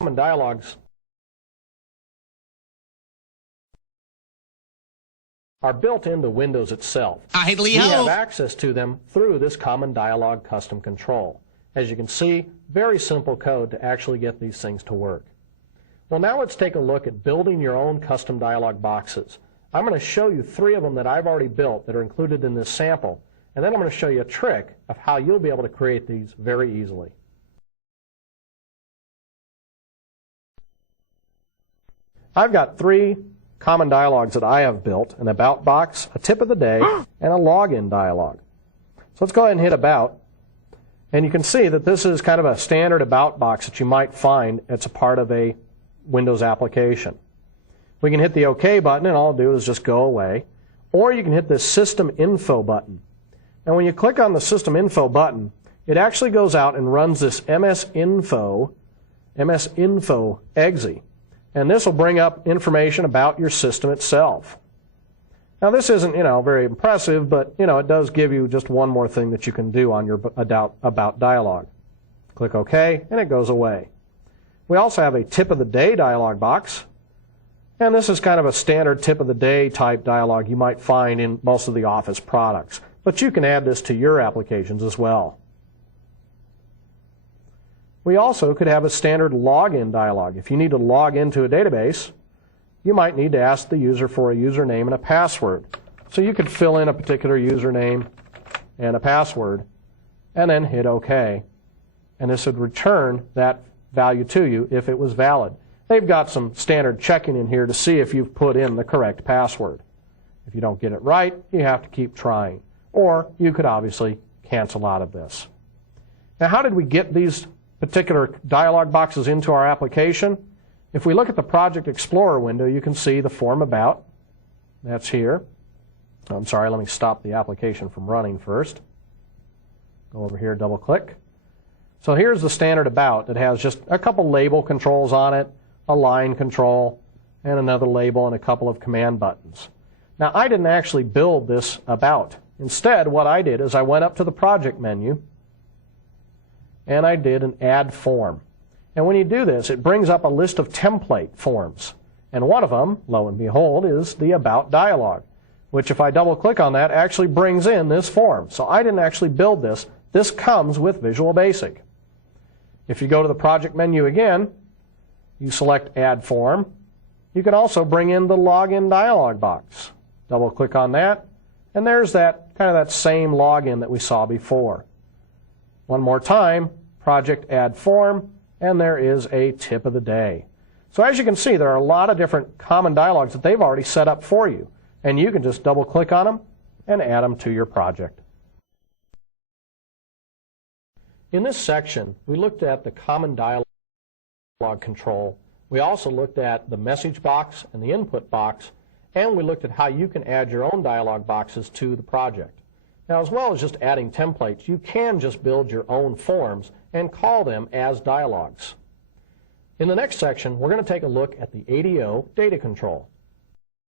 common dialogues are built into Windows itself. We have access to them through this common dialog custom control. As you can see, very simple code to actually get these things to work. Well, now let's take a look at building your own custom dialog boxes. I'm going to show you 3 of them that I've already built that are included in this sample, and then I'm going to show you a trick of how you'll be able to create these very easily. I've got 3 common dialogues that I have built: an about box, a tip of the day, and a login dialog. So let's go ahead and hit about. And you can see that this is kind of a standard about box that you might find it's a part of a Windows application. We can hit the OK button, and all it'll do is just go away. Or you can hit this System Info button. And when you click on the System Info button, it actually goes out and runs this MS Info exe. And this will bring up information about your system itself. Now this isn't, very impressive, but, it does give you just one more thing that you can do on your about dialog. Click OK, and it goes away. We also have a tip of the day dialog box. And this is kind of a standard tip of the day type dialog you might find in most of the Office products. But you can add this to your applications as well. We also could have a standard login dialog. If you need to log into a database, you might need to ask the user for a username and a password. So you could fill in a particular username and a password and then hit OK. And this would return that value to you if it was valid. They've got some standard checking in here to see if you've put in the correct password. If you don't get it right, you have to keep trying. Or you could obviously cancel out of this. Now, how did we get these particular dialog boxes into our application? If we look at the Project Explorer window, you can see the form about. That's here. I'm sorry, let me stop the application from running first. Go over here, double click. So here's the standard about that has just a couple label controls on it, a line control, and another label and a couple of command buttons. Now, I didn't actually build this about. Instead, what I did is I went up to the project menu and I did an add form. And when you do this, it brings up a list of template forms. And one of them, lo and behold, is the about dialog, which if I double click on that, actually brings in this form. So I didn't actually build this. This comes with Visual Basic. If you go to the project menu again, you select add form. You can also bring in the login dialog box. Double click on that, and there's that kind of that same login that we saw before. One more time, project add form, and there is a tip of the day. So as you can see, there are a lot of different common dialogues that they've already set up for you, and you can just double click on them and add them to your project. In this section, we looked at the common dialog control. We also looked at the message box and the input box, and we looked at how you can add your own dialog boxes to the project. Now, as well as just adding templates, you can just build your own forms and call them as dialogues. In the next section, we're going to take a look at the ADO data control.